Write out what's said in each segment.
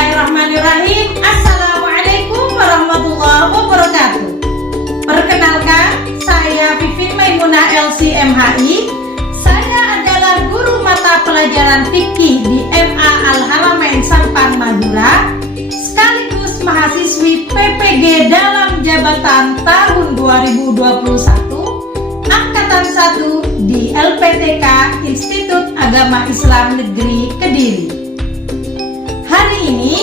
Bismillahirrahmanirrahim. Assalamualaikum warahmatullahi wabarakatuh. Perkenalkan, saya Vivi Maimunah LC MHI. Saya adalah guru mata pelajaran fikih di MA Al-Haramain Sampang Madura, sekaligus mahasiswi PPG dalam jabatan tahun 2021 Angkatan 1 di LPTK Institut Agama Islam Negeri Kediri. Hari ini,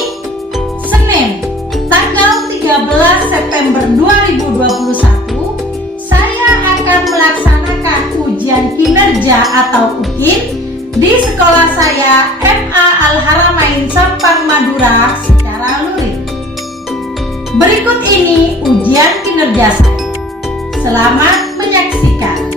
Senin, tanggal 13 September 2021, saya akan melaksanakan ujian kinerja atau UKIN di sekolah saya MA Al-Haramain Sampang Madura secara luring. Berikut ini ujian kinerja saya. Selamat menyaksikan.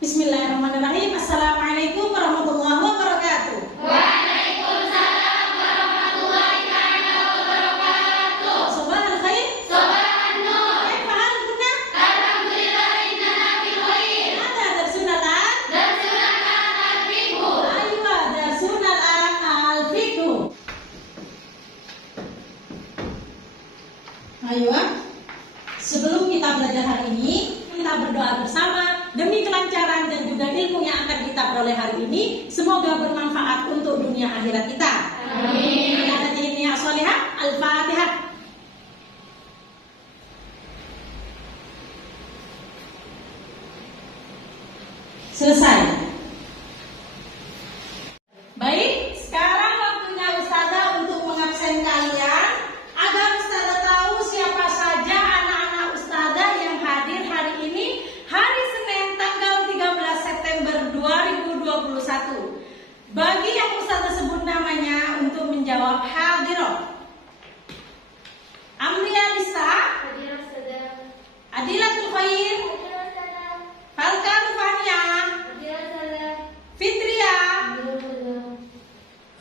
Bismillahirrahmanirrahim. Assalamualaikum warahmatullahi wabarakatuh. Waalaikumsalam warahmatullahi wabarakatuh. Sabahal khair. Sabahal nur. Kaifa halukum? Alhamdulillah innana bil khair. Ada darsuna al-an? Darsuna al-fiqh. Aywa, darsuna al-an al-fiqh. Aywa. Sebelum kita belajar hari ini, kita berdoa bersama demi kelancaran dan juga ilmu yang akan kita peroleh hari ini, semoga bermanfaat untuk dunia akhirat kita. Amin. Kita ini ya sholihah, Al-Fatihah. Selesai. Baik, sekarang waktunya Ustazah untuk mengabsen kalian agar Ustazah tahu siapa saja anak-anak Ustazah yang hadir hari ini, hari Senin tanggal 13 September 2021. Bagi yang Ustazah sebut namanya untuk menjawab hadirah: Amriya Lisa, Hadirah sadar. Adilatul Khair, Hadirah sadar. Falka Rufania, Hadirah sadar. Fitria, Hadirah sadar.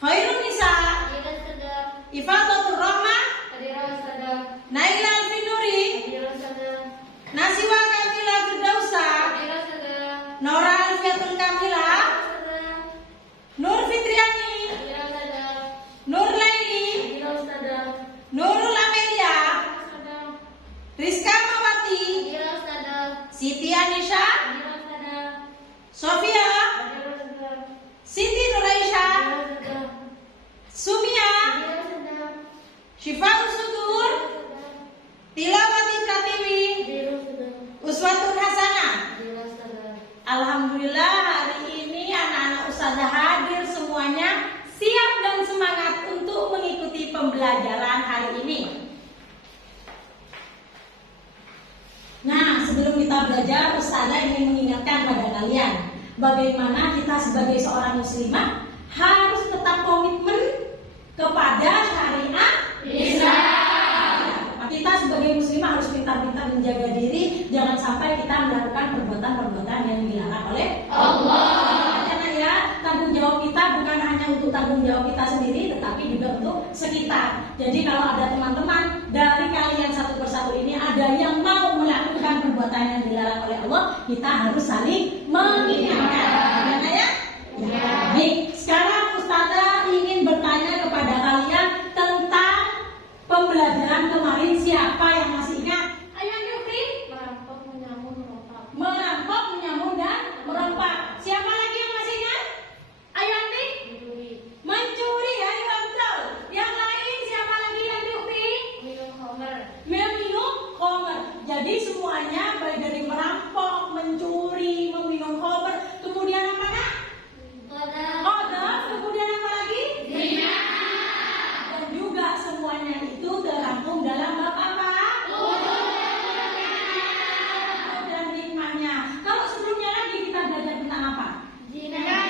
Khairun Nisa, Hadirah sadar. Ifadatul Rahmah, Hadirah sadar. Naila Alfinuri, Hadirah sadar. Nasiwa Kamila Firdausa, Hadirah sadar. Nora Alfiatul Kamila, Sadar. Nur Fitriani, Hadirah sadar. Nur Laili, Hadirah sadar. Nurul Amelia, Sadar. Rizka Mawati, Hadirah sadar. Siti Anisha, Hadirah sadar. Sofia, Hadirah sadar. Siti Nuraisha, Hadirah sadar. Sumia, Hadirah sadar. Syifaul Sutur, Sadar. Tilawati Pratiwi, Hadirah sadar. Uswatun Hasanah. Hadirah sadar. Alhamdulillah hari ini anak-anak Ustazah hadir semuanya, siap dan semangat untuk mengikuti pembelajaran hari ini. Nah, sebelum kita belajar, Ustazah ingin mengingatkan pada kalian bagaimana kita sebagai seorang muslimah harus tetap komitmen kepada syariat Islam. Kita sebagai muslimah harus pintar-pintar menjaga diri, jangan sampai kita melakukan perbuatan-perbuatan yang dilarang oleh Allah. Karena ya, tanggung jawab kita bukan hanya untuk tanggung jawab kita sendiri, tetapi juga untuk sekitar. Jadi kalau ada teman-teman dari kalian satu persatu ini ada yang mau melakukan perbuatan yang dilarang oleh Allah, kita harus saling mengingatkan. Gimana ya? Ya. Baik, sekarang Ustazah ingin bertanya kepada kalian tentang pembelajaran kemarin. Siapa yang masih ingat? Ayo Yufri. Merampok, menyamun, merompak. Merampok, menyamun, dan merompak. Siapa lagi yang masih ingat? Ayo Andi. Mencuri. Mencuri, ayo betul. Yang lain siapa lagi yang Yufri? Minum khamr. Meminum khamr. Jadi semuanya baik dari merampok, mencuri, meminum khamr, kemudian apa nak? Qadhaf, kemudian apa lagi? Zina. Dan juga semuanya itu terangkum dalam bab apa? Dan hikmahnya. Kalau sebelumnya lagi kita belajar tentang apa? Jinayah.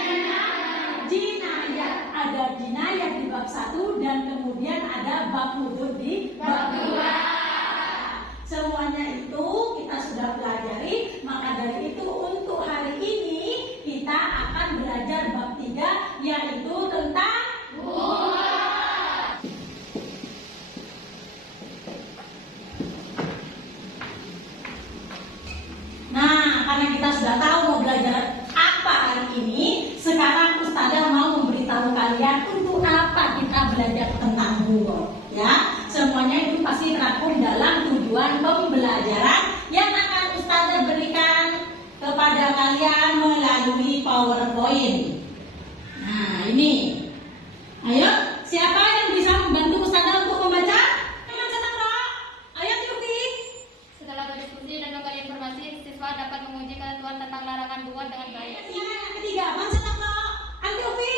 Ada jinayah di bab 1 dan kemudian ada bab hudud di bab 2. Semuanya itu kita sudah pelajari, maka dari itu untuk hari ini kita akan belajar bab 3, yaitu tentang belajar tentang buku, ya. Semuanya itu pasti terangkum dalam tujuan pembelajaran yang akan Ustazah berikan kepada kalian melalui PowerPoint. Nah, ini. Ayo, siapa yang bisa membantu Ustazah untuk membaca? Ayo, Tiuti. Setelah berdiskusi dan menggali informasi, siswa dapat menguji ketentuan tentang larangan buat dengan baik. Yang ketiga, Tiuti.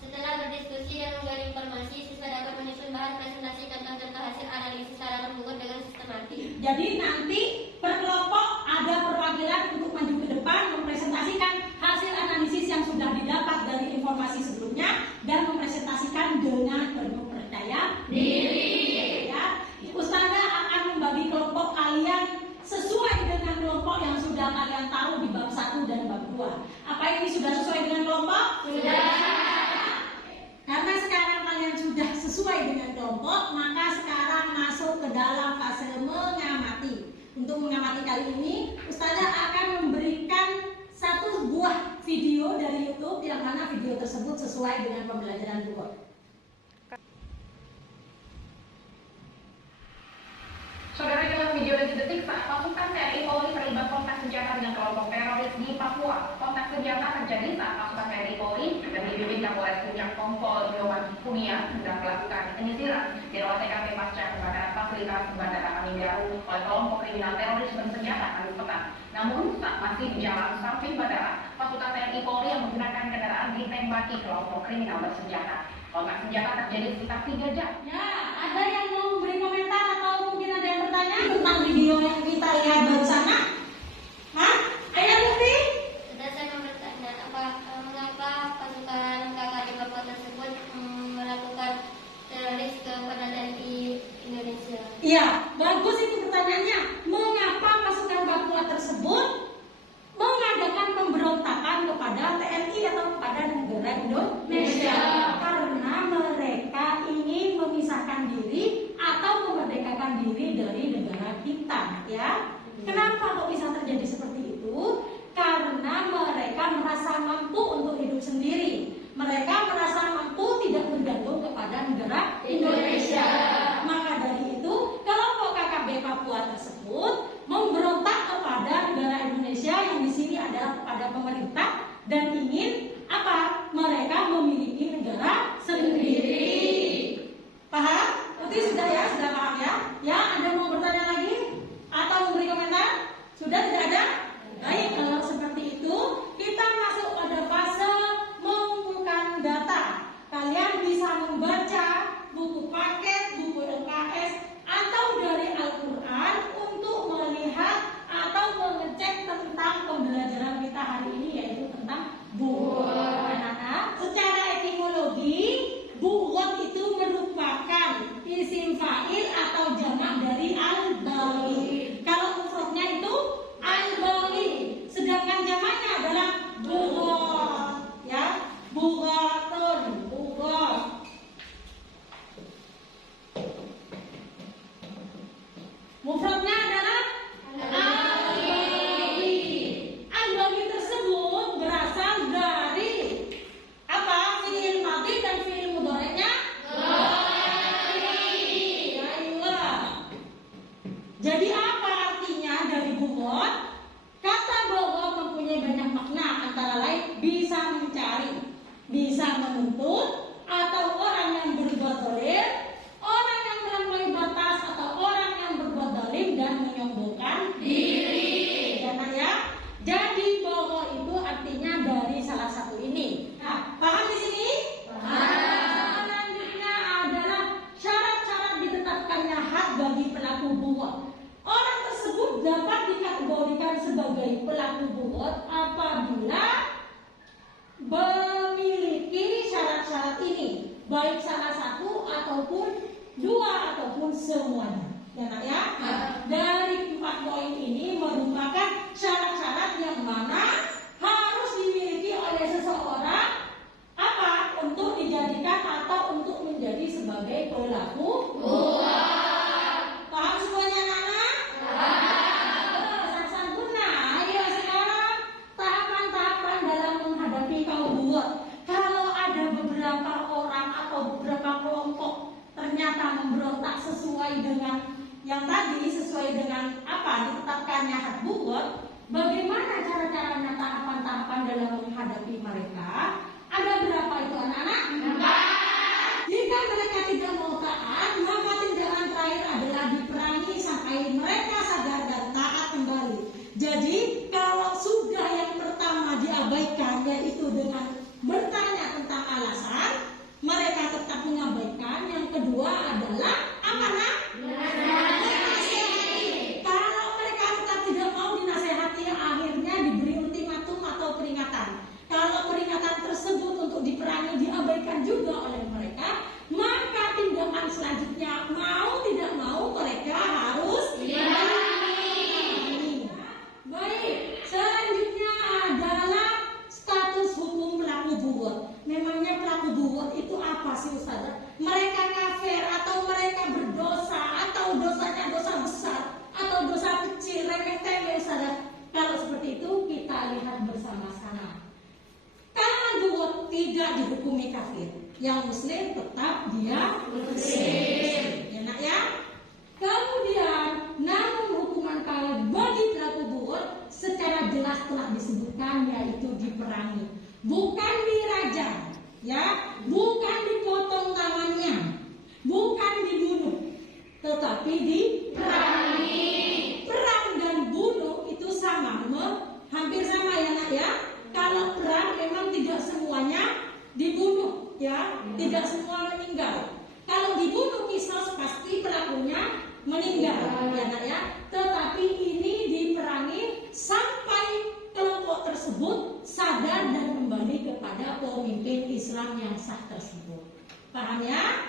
Setelah berdiskusi dan menggali informasi, siswa dapat menyusun bahan presentasi tentang contoh hasil analisis tanaman bunga dengan sistematis. Jadi nanti per kelompok ada perwakilan untuk maju ke depan mempresentasikan hasil analisis yang sudah didapat dari informasi sebelumnya dan mempresentasikan dengan penuh percaya diri. Ya, Ustazah akan membagi kelompok kalian sesuai dengan kelompok yang sudah kalian tahu di bab 1 dan bab 2. Apa ini sudah sesuai dengan kelompok? Sudah. Karena sekarang kalian sudah sesuai dengan kelompok, maka sekarang masuk ke dalam fase mengamati. Untuk mengamati kali ini, Ustazah akan memberikan satu buah video dari YouTube yang mana video tersebut sesuai dengan pembelajaran buku. Saudara, dalam video detik-detik saat pasukan TNI Polri terlibat kontak senjata dengan kelompok teroris di Papua. Kontak senjata terjadi saat pasukan TNI Polri dan dipimpin Kapolres Puncak Kompol Yoman Kunia sedang melakukan penyisiran di olah TKP pasca kebakaran fasilitas Bandara Aminggaru oleh kelompok kriminal teroris bersenjata Kamis petang. Namun saat masih di jalan samping bandara, pasukan TNI Polri yang menggunakan kendaraan ditembaki kelompok kriminal bersenjata. Kontak senjata terjadi sekitar 3 jam. Ya, ada yang mau memberi komentar atau mungkin ada yang bertanya tentang video yang kita lihat barusan? Hah? Ayo, Lufi. Sudah saya mau bertanya, mengapa pasukan KKI Papua tersebut melakukan teroris kepada TNI Indonesia? Iya, bagus itu pertanyaannya. Mengapa pasukan Papua tersebut mengadakan pemberontakan kepada TNI atau kepada negara Indonesia? Karena mereka ingin memisahkan diri atau memerdekakan diri dari negara kita, ya. Kenapa kok bisa terjadi seperti itu? Karena mereka merasa mampu untuk hidup sendiri. Mereka merasa mampu tidak bergantung kepada negara Indonesia. Maka dari itu, kelompok KKB Papua tersebut memberontak kepada negara Indonesia yang di sini adalah kepada pemerintah dan ingin apa? Mereka memiliki negara sendiri. Paham? Nanti sudah ya, sudah paham ya? Ya, ada mau bertanya lagi atau memberi komentar? Sudah tidak ada? Baik, kalau seperti itu kita masuk pada fase mengumpulkan data. Kalian bisa membaca buku paket, buku LKS atau dari Al-Quran untuk melihat atau mengecek tentang pembelajaran kita hari ini, yaitu tentang buat. Secara etimologi, buat itu merupakan isim fa'il atau jamak dari al-baghi. Kalau mufradnya itu al-baghi, sedangkan jamaknya adalah bughat, ya, bughatun, bughat. Mufradnya adalah al-baghi. Al-baghi tersebut berasal dari apa? Fi'il madhi dan fi'il mudhari'nya baghi. Ayolah. Jadi apa artinya dari bughat? Kata bughat mempunyai banyak makna, antara lain bisa mencari, bisa menuntut, atau orang yang berbuat zalim, orang yang melampaui batas, atau orang yang berbuat zalim dan menyombongkan diri. Ya. Jadi bughat itu artinya dari salah satu ini. Nah, paham di sini? Paham. Selanjutnya adalah syarat-syarat ditetapkannya hak bagi pelaku bughat. Orang tersebut dapat dikategorikan sebagai pelaku bughat apabila memiliki syarat-syarat ini, baik salah satu ataupun dua ataupun semuanya. Ya. Dari 4 poin ini merupakan syarat-syarat yang mana harus dimiliki oleh seseorang apa? Untuk dijadikan atau untuk menjadi sebagai pelaku bughat. Paham semuanya, anak-anak? Sempurna. Ayo sekarang tahapan-tahapan dalam menghadapi kaum bughat. Kalau ada beberapa orang atau beberapa mendapatkannya hak buat, bagaimana cara-caranya, tahapan-tahapan dalam menghadapi mereka? Ada berapa itu anak-anak? 4. Jika mereka tidak mau taat, maka tindakan terakhir adalah diperangi sampai mereka sadar dan taat kembali. Jadi kalau sudah yang pertama diabaikan, yaitu dengan bertanya tentang alasan, mereka tetap mengabaikan. Yang kedua adalah apa nak? Dinasehati. Kalau mereka tetap tidak mau dinasehati, akhirnya diberi ultimatum atau peringatan. Kalau peringatan tersebut untuk diperangi diabaikan juga oleh mereka, maka tindakan selanjutnya mau tidak mau mereka harus diperangi. Baik, selanjutnya adalah status hukum pelaku bugot. Memangnya pelaku bugot itu apa sih Ustazah? Mereka kafir atau mereka berdosa atau dosanya dosa besar atau dosa kecil, remeh-temeh Ustazah? Kalau seperti itu kita lihat bersama-sama. Kalangan bugot tidak dihukumi kafir. Yang muslim tetap dia muslim. Ya nak ya? Kemudian namun hukuman kafir bagi pelaku bugot secara jelas telah disebutkan, yaitu diperangi. Bukan dirajam, ya, bukan dipotong tangannya, bukan dibunuh, tetapi diperangi. Perang dan bunuh itu sama, hampir sama ya nak ya. Kalau perang memang tidak semuanya dibunuh, ya, tidak semua meninggal. Kalau dibunuh kisos pasti pelakunya meninggal, ya nak ya. Tetapi ini diperangi sampai kelompok tersebut sadar dan kembali kepada pemimpin Islam yang sah tersebut. Paham ya?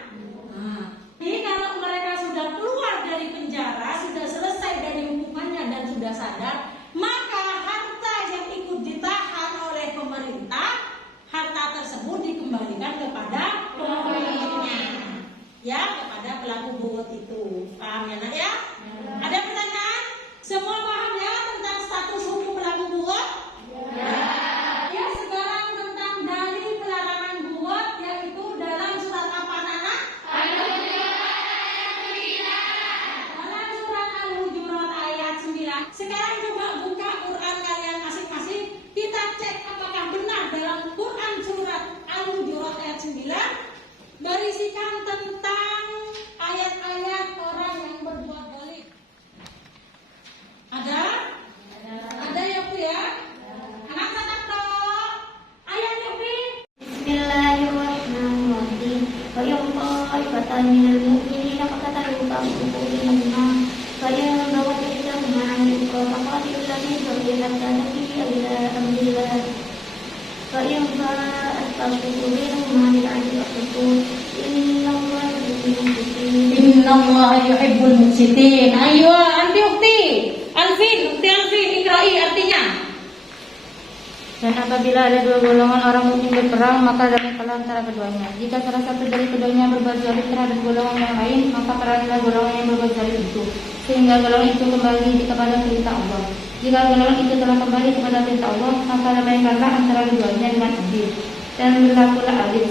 Nah, jadi kalau mereka sudah keluar dari penjara, sudah selesai dari hukumannya dan sudah sadar, maka harta yang ikut ditahan oleh pemerintah, harta tersebut dikembalikan kepada pemiliknya, ya, kepada pelaku bugot itu. Paham ya nak ya? Ada pertanyaan? Semua paham ya tentang status hukum pelaku bugot? Ya, sekarang tentang dalil pelarangan bugot, yaitu dalam surat apa anak? Dalam surat Al-Hujurat ayat 9. Sekarang coba buka Quran kalian masing-masing. Kita cek apakah benar dalam Quran surat Al-Hujurat ayat 9 berisikan tentang ayat-ayat orang yang berbuat zalim. Ada? Ada ya Bu ya? Anak catat toh. Ayat Yufi. Bismillahirrahmanirrahim. Wa yum qaifatan minal mu'minina qatatalu fa'uqulihima fa in bawat ihdahuma 'an faqatilul lati tubghi hatta tafi'a ila amrillah fa in fa'at fa'uqulihima bil 'adli waqtul Innallaha yuhibbul muqsitin. Ayo, anti ukti. Alfin, ikrai artinya. Dan apabila ada dua golongan orang mukmin berperang, maka damaikanlah antara keduanya. Jika salah satu dari keduanya berbuat zalim terhadap golongan yang lain, maka perangilah golongan yang berbuat zalim itu, sehingga golongan itu kembali kepada perintah Allah. Jika golongan itu telah kembali kepada perintah Allah, maka damaikanlah antara keduanya dengan adil. Dan berlakulah adil,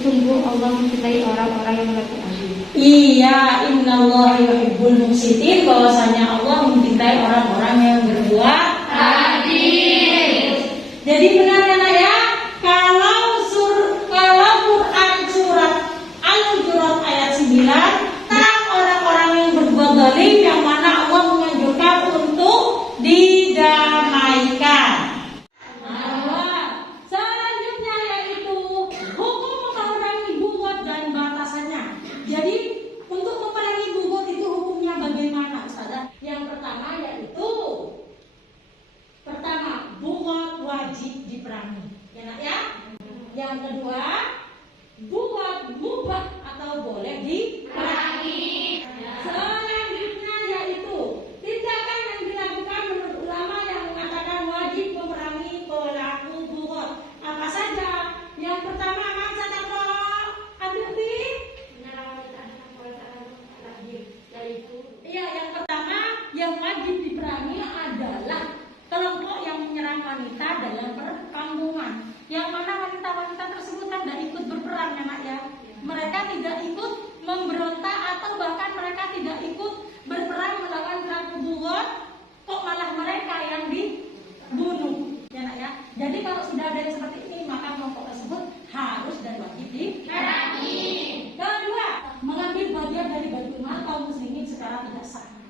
sungguh Allah mencintai orang-orang yang berlaku adil. Iya, innallaha yuhibbul muqsitin, bahwasanya Allah mencintai orang-orang yang berbuat adil. Jadi benar ya, kalau Quran surat Al-Hujurat ayat 9 tentang orang-orang yang berbuat zalim yang mana Allah menganjurkan untuk didamaikan. Selanjutnya yaitu hukum memerangi bugot dan batasannya. Jadi untuk memerangi bugot itu hukumnya bagaimana Ustazah? Yang pertama yaitu bugot wajib diperangi, ya nak ya. Yang kedua, bugot mubah atau boleh diperangi. Selanjutnya yaitu tindakan yang dilakukan menurut ulama yang mengatakan wajib memerangi pelaku bugot. Apa saja? Yang pertama, yang pertama yang wajib diperangi adalah kelompok yang menyerang wanita dalam perkampungan, yang mana wanita-wanita tersebut kan tidak ikut berperang ya nak ya. Mereka tidak ikut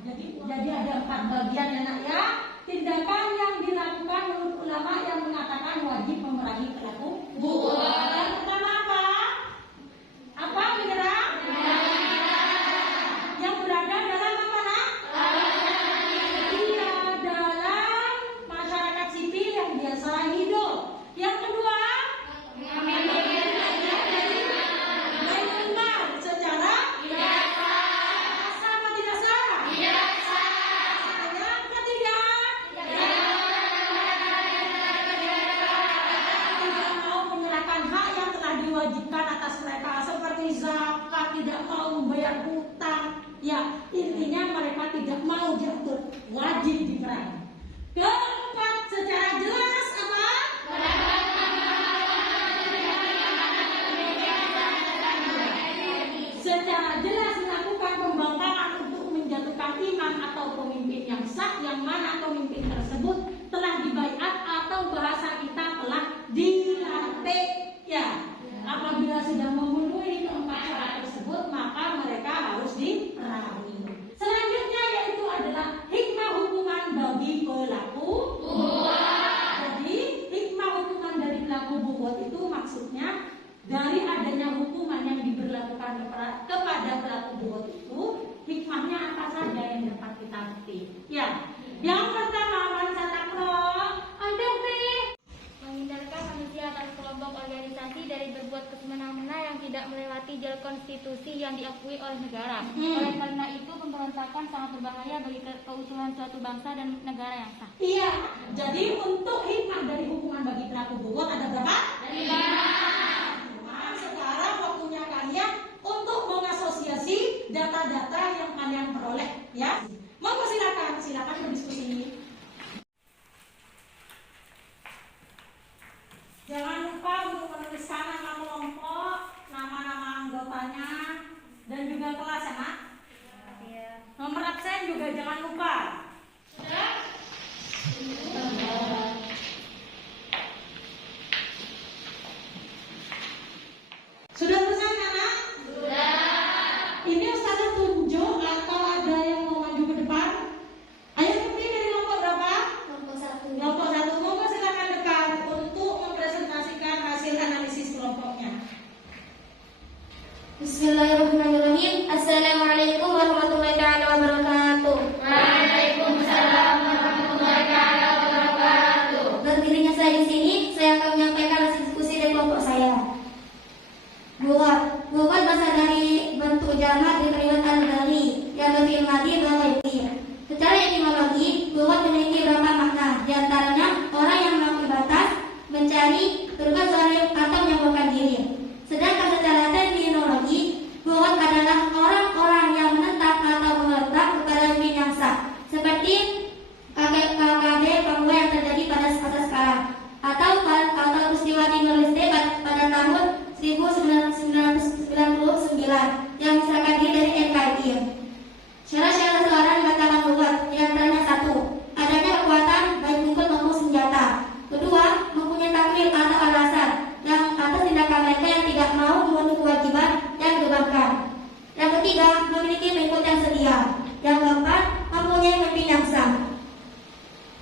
Jadi ada 4 bagian ya nak ya. Tindakan yang dilakukan menurut ulama yang mengatakan wajib memerangi pelaku buat. Yang pertama apa? Apa Mira? Yang berada dalam apa nak? Iya, dalam masyarakat sipil yang biasa hidup. Yang kedua, secara tidak sah apa tidak sah? Tidak sah. Yang ketiga, tidak mau menyerahkan hak yang telah diwajibkan atas mereka seperti zakat, tidak mau membayar hutang. Ya, intinya mereka tidak mau jatuh wajib diperangi. Keempat, secara jelas apa? Secara jelas melakukan pembangkangan untuk menjatuhkan imam atau pemimpin yang sah, yang mana pemimpin tersebut telah dibaiat atau bahasa kita telah dilantik. Ya, apabila sudah memenuhi keempat syarat tersebut, maka mereka harus diperangi. Selanjutnya yaitu adalah hikmah hukuman bagi pelaku buat. Jadi hikmah hukuman dari pelaku buat itu maksudnya dari adanya hukuman yang diberlakukan kepada pelaku buat itu, hikmahnya apa saja yang dapat kita petik? Ya, yang pertama Wansa Takro, Menghindarkan manusia atau kelompok organisasi dari berbuat kesemena-mena yang tidak melewati jalur konstitusi yang diakui oleh negara. Oleh karena itu, pemberontakan sangat berbahaya bagi keutuhan suatu bangsa dan negara yang sah. Iya, jadi untuk hikmah dari hukuman bagi pelaku buat ada berapa? 5. Nah, sekarang waktunya kalian untuk mengasosiasi data-data yang kalian peroleh, ya. Monggo silakan berdiskusi. Jangan lupa untuk menuliskan nama kelompok, nama-nama anggotanya, dan juga kelas ya, Mak? Iya. Nomor absen juga jangan lupa. Sudah selesai, Anak? Sudah. Ini Ustazah tunjuk atau ada yang mau maju ke depan? Ayo pilih dari kelompok berapa? Kelompok 1. Kelompok 1. Monggo silakan dekat untuk mempresentasikan hasil analisis kelompoknya. Bismillahirrahmanirrahim. Assalamualaikum warahmatullahi wabarakatuh. Waalaikumsalam warahmatullahi wabarakatuh. Berdirinya saya di sini, saya akan menyampaikan hasil diskusi dari kelompok saya. Buat berasal dari bentuk jamak dari kalimat al-ghali yang berfi'il madhi dan ghairi. Secara etimologi, buat memiliki beberapa makna. Di antaranya orang yang melampaui batas, mencari, berbuat zalim atau menyembuhkan diri. Sedangkan secara terminologi, buat adalah orang-orang yang menentang atau meletak kepada pemimpin yang sah, seperti KKB Papua yang terjadi pada masa sekarang, atau peristiwa Timor Leste pada tahun 1999 yang misalkan diri dari NKRI. Syarat-syarat seseorang dikatakan buat, di antaranya 1. Adanya kekuatan baik pukul maupun senjata. 2. Mempunyai takwil atau alasan yang atas tindakan mereka yang tidak mau memenuhi kewajiban yang dibebankan. Yang 3. Memiliki pengikut yang setia. Yang 4. Mempunyai pemimpin yang sah.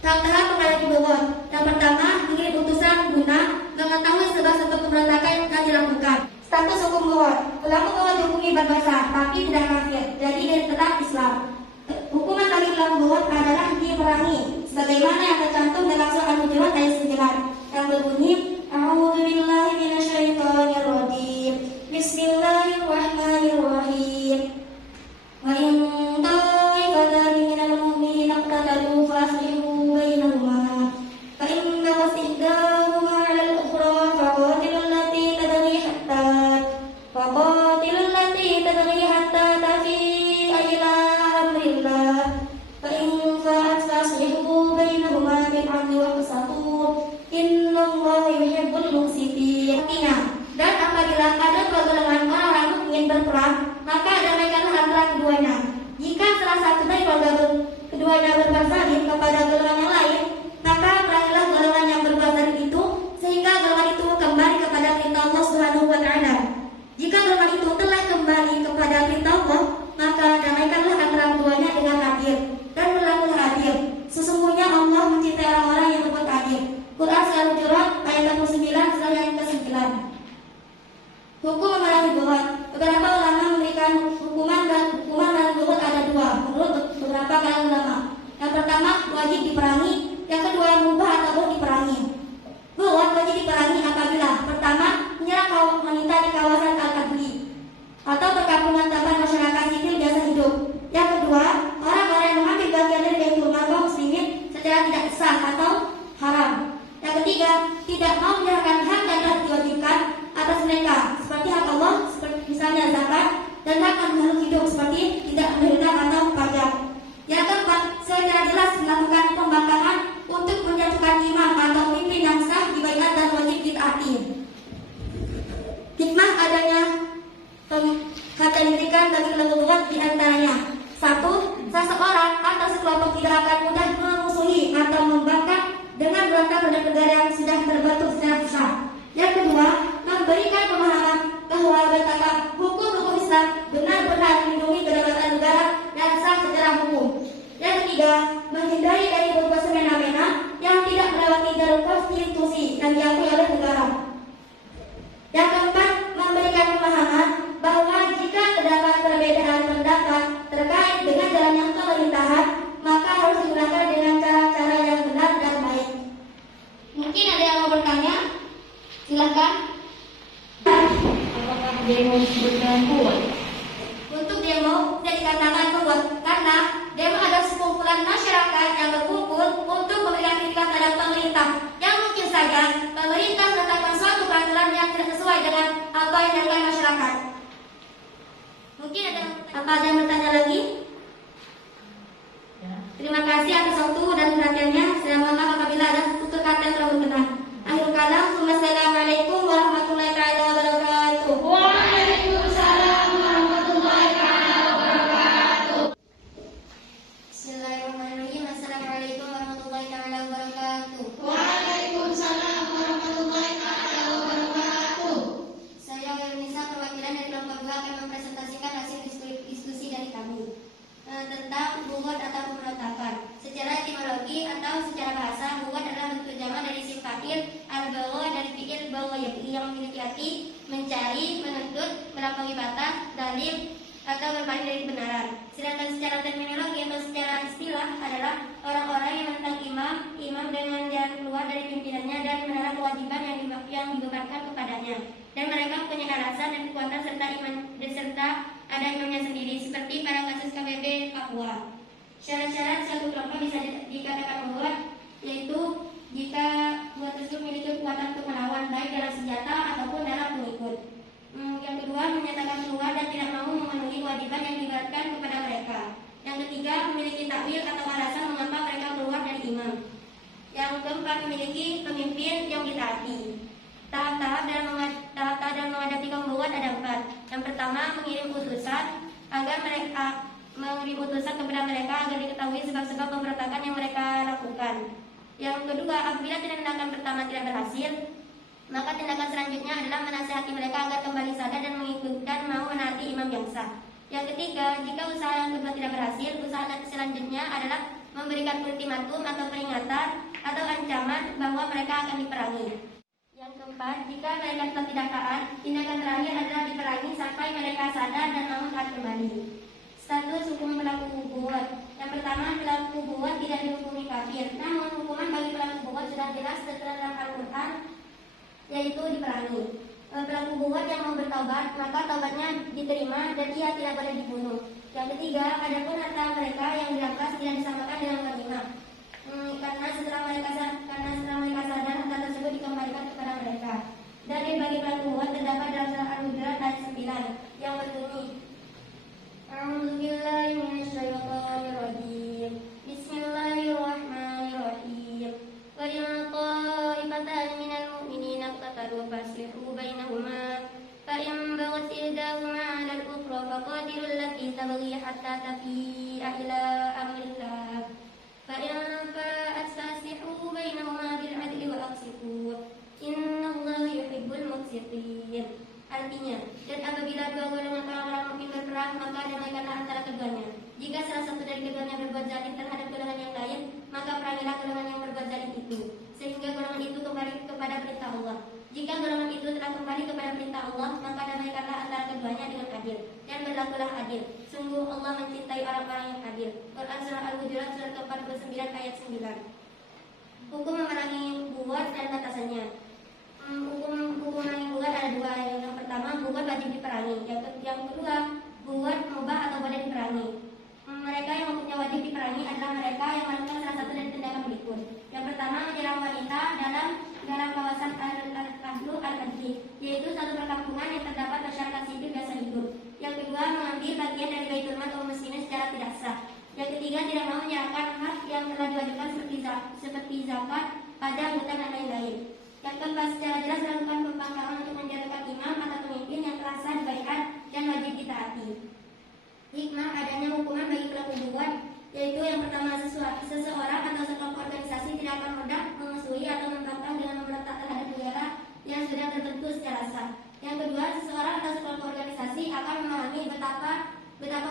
Yang telah menghadapi bobot. Yang pertama, mengirim utusan guna mengetahui sebab-sebab pemberontakan yang dilakukan. Status hukum buat. Pelaku buat dihukumi berbahasa, tapi tidak kafir. Jadi dari tetap Islam. Hukuman bagi pelaku buat adalah diperangi, sebagaimana yang tercantum dalam surah Al-Hujurat ayat 9 yang berbunyi, A'udzubillahi minasyaitonirrajim. Bismillahirrahmanirrahim. Wa in ta'ifatani minal mu'minina iqtatalu faslihu bainahuma. Fa in baghat ihdahuma 'alal ukhra faqatilul lati tadri hatta tafi'a ila amrillah. Fa in fa'at faslihu bainahuma bil 'adli wa qisatu. Innallaha yuhibbul muqsitin. Dan apabila ada golongan orang dan negara yang sudah terbentuk secara sah. Yang kedua, memberikan pemahaman bahwa betapa hukum-hukum Islam benar-benar melindungi kedaulatan negara dan sah secara hukum. Yang ketiga, menghindari dari berbuat semena-mena yang tidak melewati jalur konstitusi yang diakui oleh negara. Yang keempat, memberikan pemahaman bahwa jika terdapat perbedaan pendapat terkait dengan jalannya pemerintahan, maka harus digunakan dengan cara-cara yang benar dan baik. Mungkin ada yang mau bertanya? Silakan. Apakah demo disebutkan kuat? Untuk demo tidak dikatakan kuat karena demo adalah sekumpulan masyarakat yang berkumpul untuk memberikan kritikan terhadap pemerintah. Yang mungkin saja pemerintah menetapkan suatu peraturan yang tidak sesuai dengan apa yang dilakukan masyarakat. Mungkin ada yang bertanya lagi? Terima kasih atas waktu dan perhatiannya. Saya mohon maaf apabila ada tutur kata yang telah berkenan. Akhirul kalam, wassalamualaikum warahmatullahi wabarakatuh. Waalaikumsalam warahmatullahi wabarakatuh. Bismillahirrahmanirrahim. Assalamualaikum warahmatullahi wabarakatuh. Waalaikumsalam warahmatullahi wabarakatuh. Saya Nisa, perwakilan dari kelompok 2 akan mempresentasikan hasil diskusi dari kami tentang bugot atau pemberontakan. Secara etimologi atau secara bahasa, bugot adalah bentuk jamak dari isim fa'il al-bawa dari fi'il bawa yang memiliki arti mencari, menuntut, melampaui batas, zalim atau berpaling dari kebenaran. Sedangkan secara terminologi atau secara istilah adalah orang-orang yang menentang imam dengan jalan keluar dari pimpinannya dan menolak kewajiban yang dibebankan kepadanya. Dan mereka mempunyai alasan dan kekuatan serta ada imamnya sendiri, seperti pada kasus KBB Papua. Syarat-syarat suatu kelompok bisa dikatakan buat, yaitu jika buat tersebut memiliki kekuatan untuk melawan baik dalam senjata ataupun dalam pengikut. Yang kedua, menyatakan keluar dan tidak mau memenuhi kewajiban yang diberatkan kepada mereka. Yang ketiga, memiliki takwil atau alasan mengapa mereka keluar dari imam. Yang keempat, memiliki pemimpin yang ditaati. Tahap-tahap dalam menghadapi kaum buat ada 4. Yang pertama, mengirim utusan kepada mereka agar diketahui sebab-sebab pemberontakan yang mereka lakukan. Yang kedua, apabila tindakan pertama tidak berhasil, maka tindakan selanjutnya adalah menasihati mereka agar kembali sadar dan mengikutkan mau menaati imam yang sah. Yang ketiga, jika usaha yang kedua tidak berhasil, usaha selanjutnya adalah memberikan ultimatum atau peringatan atau ancaman bahwa mereka akan diperangi. Yang keempat, jika mereka tetap tidak taat, tindakan terakhir adalah diperangi sampai mereka sadar dan mau taat kembali. Status hukum pelaku buat. Yang pertama, pelaku buat tidak dihukumi kafir. Namun hukuman bagi pelaku buat sudah jelas dalam Al-Quran, yaitu diperangi. Pelaku buat yang mau bertaubat, maka taubatnya diterima dan ia tidak boleh dibunuh. Yang ketiga, adapun harta mereka yang dirampas tidak disamakan dengan ghanimah. Karena setelah mereka sadar, harta tersebut dikembalikan kepada mereka. Dan bagi pelaku buat terdapat dalam surah Al-Hujurat ayat 9 yang berbunyi, A'udzubillahi minasyaitonirrajim. Bismillahirrahmanirrahim. Wa in ta'ifatan minal mu'minina iqtatalu faslihu bainahuma fa in baghat ihdahuma 'ala al-ukhra faqatilu allati tabghi hatta tafi'a ila amrillah. Fa in fa'at faslihu bainahuma bil 'adli wa aqsitu. Innallaha yuhibbul muqsitin. Artinya, dan apabila dua golongan orang-orang mukmin berperang, maka damaikanlah antara keduanya. Jika salah satu dari keduanya berbuat zalim terhadap golongan yang lain, maka perangilah golongan yang berbuat zalim itu, sehingga golongan itu kembali kepada perintah Allah. Jika golongan itu telah kembali kepada perintah Allah, maka damaikanlah antara keduanya dengan adil, dan berlakulah adil. Sungguh Allah mencintai orang-orang yang adil. Quran surah Al-Hujurat surat ke-49 ayat 9. Hukum memerangi buat dan batasannya. Hukum yang buat ada 2. Yang pertama, buat wajib diperangi. Yang kedua, buat mubah atau boleh diperangi. Mereka yang hukumnya wajib diperangi adalah mereka yang melakukan salah satu dari tindakan berikut. Yang pertama, menyerang wanita dalam kawasan al-ahlu al-adli, yaitu satu perkampungan yang terdapat masyarakat sipil biasa hidup. Yang kedua, mengambil bagian dari baitul mal kaum muslimin secara tidak sah. Yang ketiga, tidak mau menyerahkan hak yang telah diwajibkan seperti zakat, pajak, hutang dan lain-lain. Yang keempat, secara jelas melakukan pembangkangan untuk menjatuhkan imam atau pemimpin yang telah sah dibaiat dan wajib ditaati. Hikmah adanya hukuman bagi pelaku buat yaitu yang pertama, seseorang atau sekelompok organisasi tidak akan hendak memusuhi atau membantah dengan memberontak terhadap negara yang sudah tertentu secara sah. Yang kedua, seseorang atau sekelompok organisasi akan memahami betapa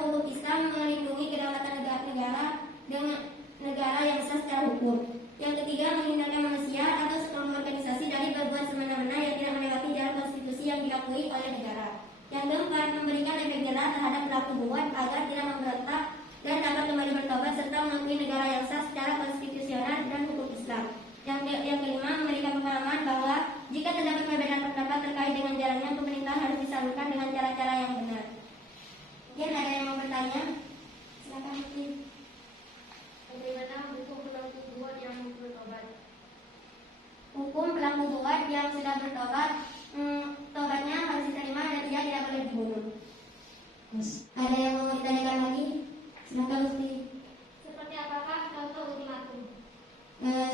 hukum Islam melindungi kedaulatan negara dengan negara yang sah secara hukum. Yang ketiga, menghindarkan manusia atau sekelompok organisasi dari berbuat semena-mena yang tidak melewati jalan konstitusi yang diakui oleh negara. Yang keempat, memberikan efek jerah terhadap pelaku buat agar tidak memberontak dan dapat kembali bertobat serta mengakui negara yang sah secara konstitusional dan hukum Islam. Yang kelima, memberikan pemahaman bahwa jika terdapat perbedaan pendapat terkait dengan jalannya pemerintahan harus disalurkan dengan cara-cara yang benar. Mungkin ada yang mau bertanya? Silakan mungkin. Bagaimana hukum pelaku buat yang bertobat? Hukum pelaku buat yang sudah bertobat, tobatnya harus diterima dan dia tidak boleh dibunuh. Ada yang mau ditanyakan lagi? Silakan Mufti. Seperti apakah contoh ultimatum?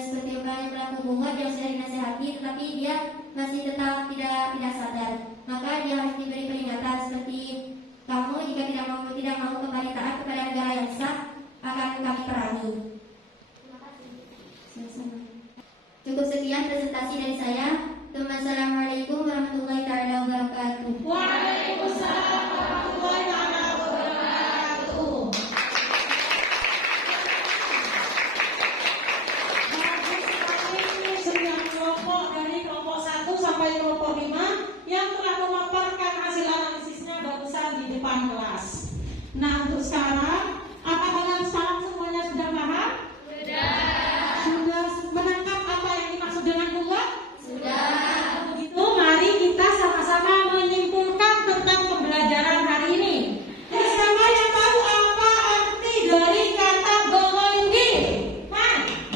Seperti yang pelaku buat yang sudah dinasihati tetapi dia masih tetap tidak sadar, maka dia harus diberi peringatan seperti kamu jika tidak mau kembali taat kepada negara yang sah akan kami perangi. Terima kasih. Sama-sama. Cukup sekian presentasi dari saya. Assalamualaikum warahmatullahi wabarakatuh. Waalaikumsalam warahmatullahi wabarakatuh. Sembilan kelompok dari kelompok 1 sampai kelompok 5 yang telah memaparkan hasil analisisnya barusan di depan kelas. Nah, untuk sekarang, apa kalian sekarang semuanya sudah paham? Sudah menangkap apa yang dimaksud dengan buat? Sudah. Begitu, mari kita sama-sama menyimpulkan tentang pembelajaran hari ini. Siapa yang tahu apa arti dari kata goloingi?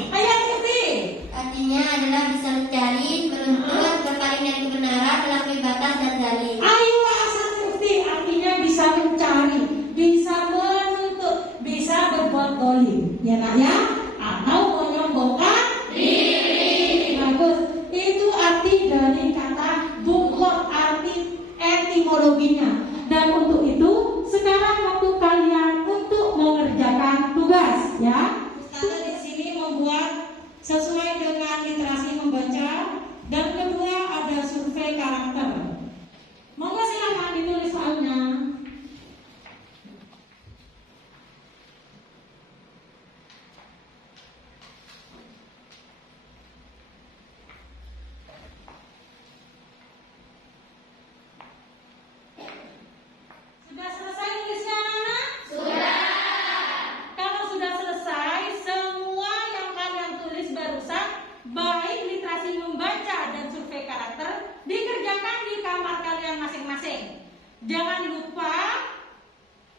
Ayo ikuti. Artinya adalah bisa mencari, menuntut, berpaling dari kebenaran, melampaui batas dan dalil. Ayo asal bukti, artinya bisa mencari, bisa menuntut, bisa berbuat dolim, ya nak ya? Atau menyombongkan diri. Bagus. Itu arti dari kata buklot, arti etimologinya. Dan untuk itu sekarang waktu kalian untuk mengerjakan tugas, ya. Ustazah di sini membuat sesuai dengan literasi membaca, dan kedua ada survei karakter. Monggo silakan ditulis soalnya. Sudah selesai tulisnya anak-anak? Sudah. Kalau sudah selesai, semua yang kalian tulis barusan, baik literasi membaca dan survei karakter, dikerjakan di kamar kalian masing-masing. Jangan lupa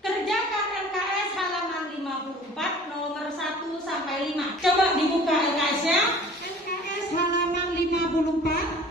kerjakan LKS halaman 54 nomor 1 sampai 5. Coba dibuka LKS-nya. LKS halaman 54.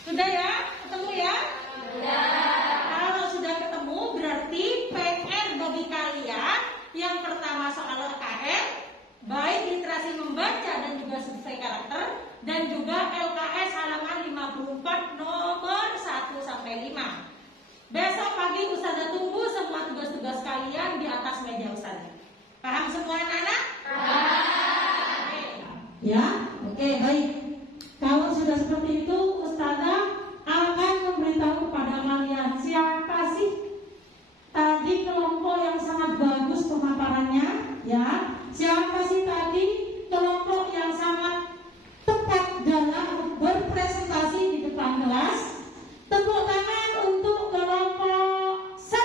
Sudah ya? Ketemu ya? Sudah. Kalau sudah ketemu berarti PR bagi kalian yang pertama soal LKS, baik literasi membaca dan juga survei karakter, dan juga LKS halaman 54 nomor 1 sampai 5. Besok pagi Ustazah tunggu semua tugas-tugas kalian di atas meja Ustazah. Paham semua anak-anak? Paham. Ya? Oke, baik. Kalau sudah seperti itu, Ustazah akan memberitahu kepada kalian siapa sih tadi kelompok yang sangat bagus pemaparannya, ya? Siapa sih tadi kelompok yang sangat tepat dalam berpresentasi di depan kelas? Tepuk tangan untuk kelompok 1.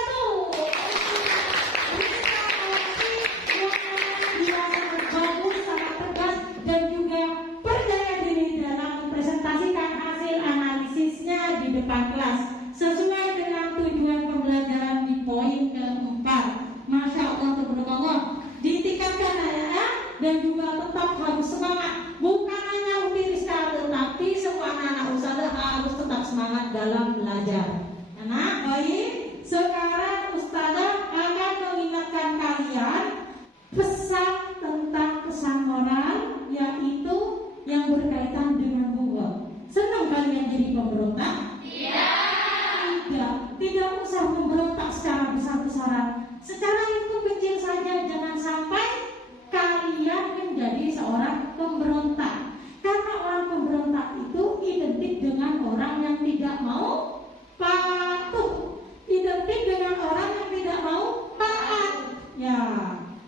Dia sangat bagus, sangat tegas dan juga percaya diri dalam mempresentasikan hasil semangat dalam belajar. Nah, baik, sekarang Ustazah akan mengingatkan kalian pesan tentang pesan moral, yaitu yang berkaitan dengan bunga. Senang kalian jadi pemberontak? Tidak usah memberontak secara besar-besaran. Secara itu kecil saja, jangan sampai kalian menjadi seorang pemberontak. Karena orang pemberontak itu identik dengan orang yang tidak mau patuh, identik dengan orang yang tidak mau taat. Ya,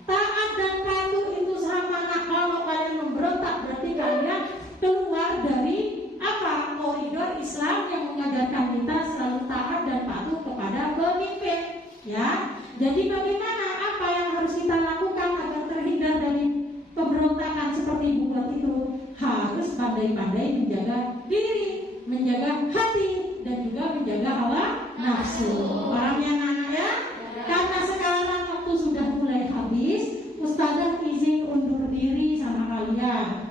taat dan patuh itu sama. Nah, kalau kalian memberontak berarti kalian keluar dari apa? Koridor Islam yang mengajarkan kita selalu taat dan patuh kepada pemimpin. Ya, jadi bagaimana, apa yang harus kita lakukan agar terhindar dari pemberontakan seperti buat itu? Harus pandai-pandai menjaga diri, menjaga hati, dan juga menjaga hawa nafsu. Pahamnya anak ya? Karena sekarang waktu sudah mulai habis, Ustazah izin undur diri sama kalian.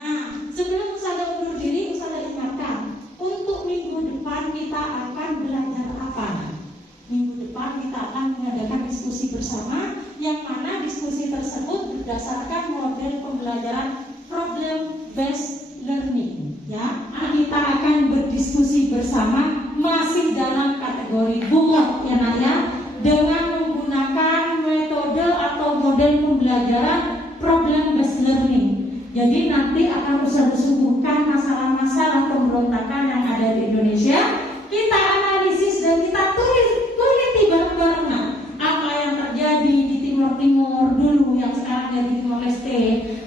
Nah, sebelum Ustazah undur diri, Ustazah ingatkan, untuk minggu depan kita akan belajar apa? Minggu depan kita akan mengadakan diskusi bersama, yang mana diskusi tersebut berdasarkan model pembelajaran problem based learning. Ya, kita akan berdiskusi bersama masih dalam kategori bunga, ya nak ya, dengan menggunakan metode atau model pembelajaran problem based learning. Jadi nanti akan Ustazah suguhkan masalah-masalah pemberontakan yang ada di Indonesia. Kita analisis dan kita teliti bareng-bareng apa yang terjadi di Timur Timur dulu yang sekarang jadi Timor Leste,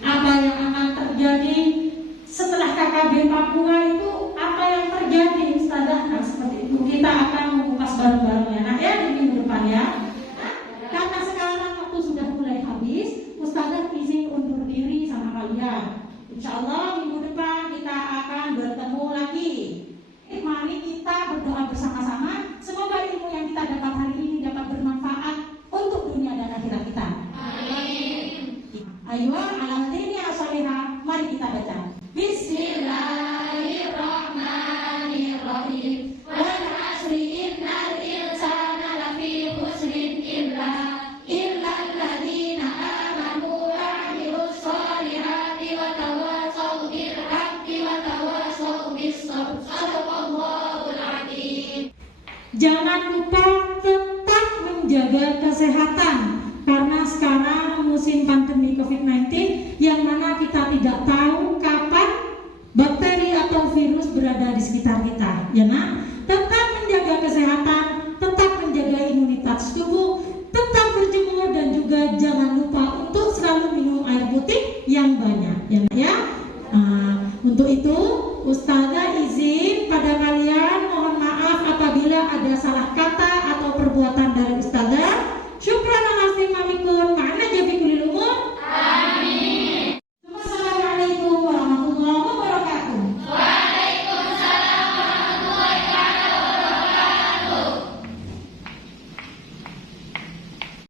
apa yang akan terjadi setelah KKB Papua itu, apa yang terjadi Ustazah. Nah, seperti itu kita akan mengupas bareng-barengnya. Nah ya, di minggu depan ya. Karena sekarang waktu sudah mulai habis, Ustazah izin undur diri sama kalian. Insyaallah minggu depan kita akan bertemu lagi. Mari kita berdoa bersama-sama. Semoga ilmu yang kita dapat hari ini dapat bermanfaat untuk dunia dan akhirat kita. Amin. Ayo, ala-hadini as-salihah. Mari kita baca. Bismillahirrahmanirrahim. Wal 'asri innal insana lafi khusrin illa alladziina aamanu wa 'amilus shalihati wa tawassaw bil haqqi wa tawassaw bis sabr. Shadaqallahul 'adzim. Jangan lupa tetap menjaga kesehatan, karena sekarang musim pandemi COVID-19 yang mana kita tidak tahu kapan bakteri atau virus berada di sekitar kita. Ya nak, tetap menjaga kesehatan, tetap menjaga imunitas tubuh, tetap berjemur, dan juga jangan lupa untuk selalu minum air putih yang banyak. Ya nak ya. Untuk itu Ustazah izin